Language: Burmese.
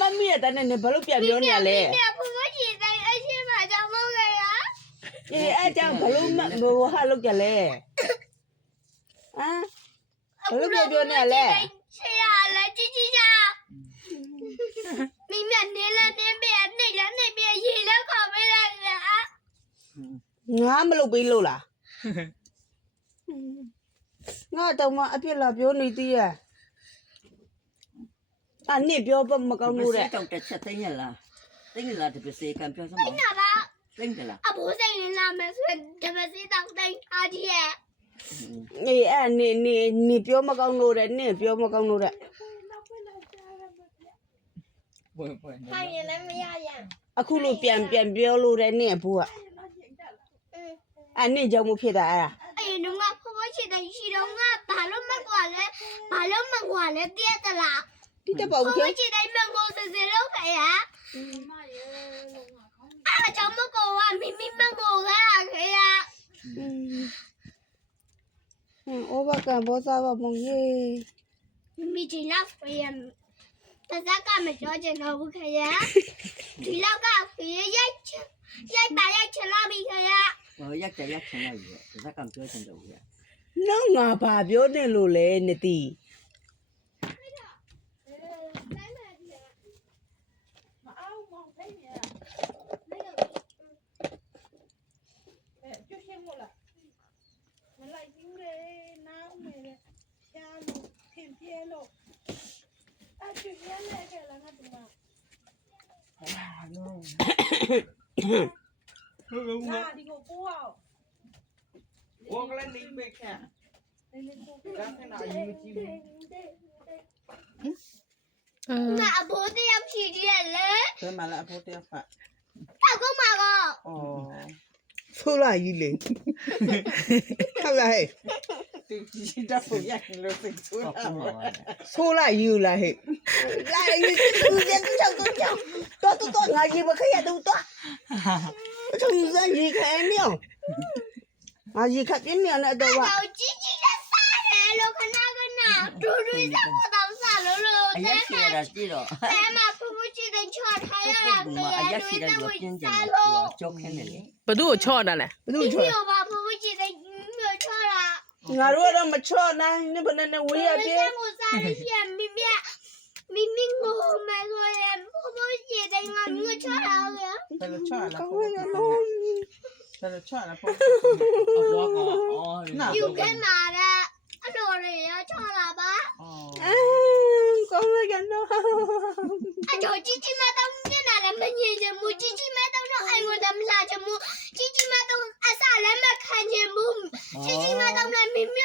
မမီးရတဲ့နဲ့ဘာလို့ပြန်ပြောနေရလဲဖဖကြီးတိုင်းအရှိမကြောင့်မဟုတ်လေဟာအဲ့ကြောင့်ဘာလို့မဟာလို့ကြလဲဘာလို့ပြန်ပြောနေရလဲဆရာလည်းជីជីချာမိမနေလည်းနေပြနေလည်းနေပြရေလည်းခေါ်ပေးလိုက်ဟာငါမလုပ်ပေးလို့လားငါတော့မအပြစ်လာပြောနေသေးရဲ့နင့်ပြောမကောင်းလို့တဲ့တောက်တက်ချက်သိမ်းရလားသိမ်းလားတပစေကံပြောစမ်းပါသိမ်းတယ်လားအဖိုးစိတ်လာမယ်ဆိုတပစီတောက်တိုင်းအားကြီးရဲ့နေပြောမကောင်းလို့တဲ့နင့်ပြောမကောင်းလို့တဲ့ခိုင်ရင်လည်းမရရအခုလို့ပြန်ပြောလို့တဲ့နင့်အဖိုးကနင့်ကြောင့်မဖြစ်တာအဲ့နုံကဖဖချစ်တဲ့ရှိတော့ငါဘာလို့မကွာလဲတည့်တလားတိတပေါ့ဖဖချစ်တဲ့မငိုစစလို့ခရအားကြောင့်မကောကမိမငိုခရဩဘကံဘောစားပါမုံကြီးမိဒီလောက်ဖေးတစကမကြောချင်တော့ဘူးခရဒီလောက်ကဖေးရိုက်ချလာပြီခရရက်ချင်လိုက်ပြီတစကံပြောချင်တော့ဘူးနောက်ငါဘာပြောနေလို့လဲနတိဒီကိုပိုးအောင်ဘောကလည်းနေပဲခက်ဒါကနာယူကြည့်ငါအဖိုးတယောက်ရှိသေးတယ်လေဘယ်မှာလဲအဖိုးတယောက်ဖတ်တောက်ကုန်မှာကောဆိုးလာကြီးလေဟုတ်လားဟဲ့ဒီတက်ဖို့ရရင်လို့သိဆိုးလာဆိုးလာယူလာဟဲ့လာယူသူပြန်ကြောက်တော့ငါကြီးမခရတော့ထုံစံကြီးခဲမြောင်ငါကြီးခပြင်းနေနဲ့တော့ជីជីလက်စားတယ်လို့ခဏဒူဒူစားတော့စားလို့အရက်ရှိရတာကြည့်တော့အဲမှာဖူဖူချစ်တဲ့ချော်ထားရတာအရက်ရှိတယ်လို့ပြင်းကြတယ်ကြောက်ခင်းတယ်လေဘသူ့ကိုချော့တာလဲဘသူ့ကိုချော့မြို့ပါဖူဖူချစ်တဲ့မြို့ချော်တာငါတို့ကတော့မချော့နိုင်နဘနဲ့ဝေးရပြေးကိုစားရရှိမိငိုမဲဆိုရင်ဖူဖူချစ်တဲ့ငါမြို့ချော်တာလေဘယ်လိုချော့လဲဘယ်လိုချော့လဲပေါ့ယူခဲ့မှာတဲ့အလိုတွေရချော်လာပါကောင်းလိုက်ကတော့အချိုជីជីမတော့မျက်နှာလည်းမငြိမ်ချင်ဘူးជីជីမတော့အိမ်ဝင်တယ်မလာချင်ဘူးជីជីမတော့အစလည်းမခံချင်ဘူးជីជីမတော့လည်းမိမိ